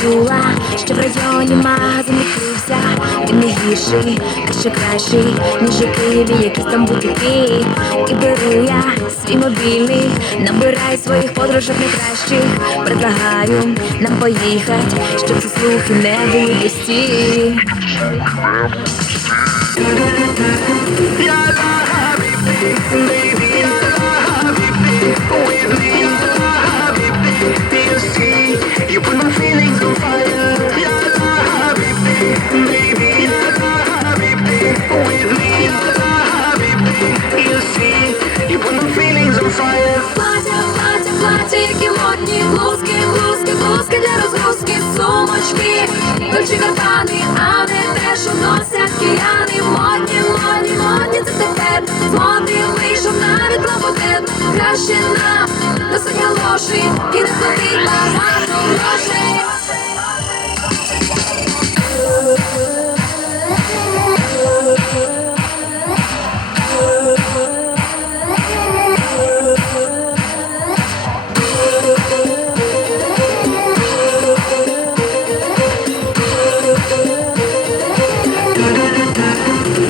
чула, що в районі магазин відкрився. Він не гірший, а ще кращий, ніж у Києві, якісь там бутики І беру я свій мобільний, набирай своїх подружок найкращих. Предлагаю нам поїхать, щоб ці слухи не були пусті які модні блузки, блузки, блузки для розгрузки, сумочки, дочі картани, а не те, що носять кияни. Модні, модні, модні, це тепер з моди вийшов навіть лабутен. Краще нам досить галоші і не платить багато грошей.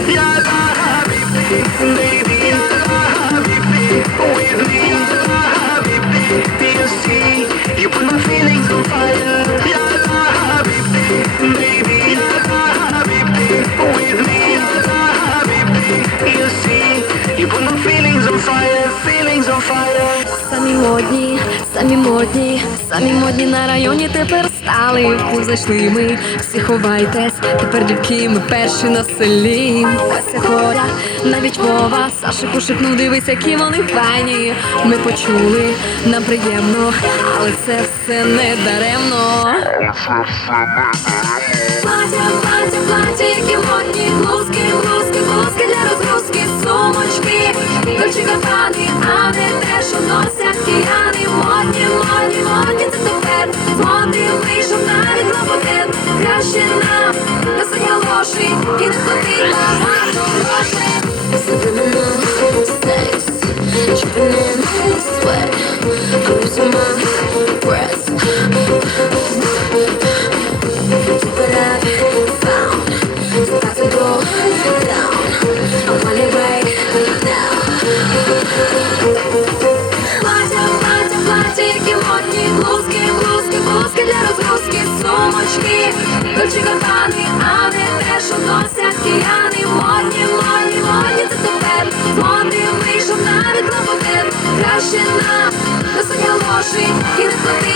Ya Allah, Самі модні, самі модні на районі тепер стали. Клуб зайшли ми, всі ховайтесь, тепер дівки ми перші на селі. Вася хоря, навіть Вова, Сашику шепнув, дивись, які вони файні. Ми почули, нам приємно, але це все не даремно. Платя, платя, платя, які модні блузки не багато грошей. Subliminal sex, dripping in sweat. I'm my breath. What I've found is to go down. I want it right now. Платя, платя, платя, модні блузки, блузки, блузки для розгрузки, сумочки, дочі капани, а не і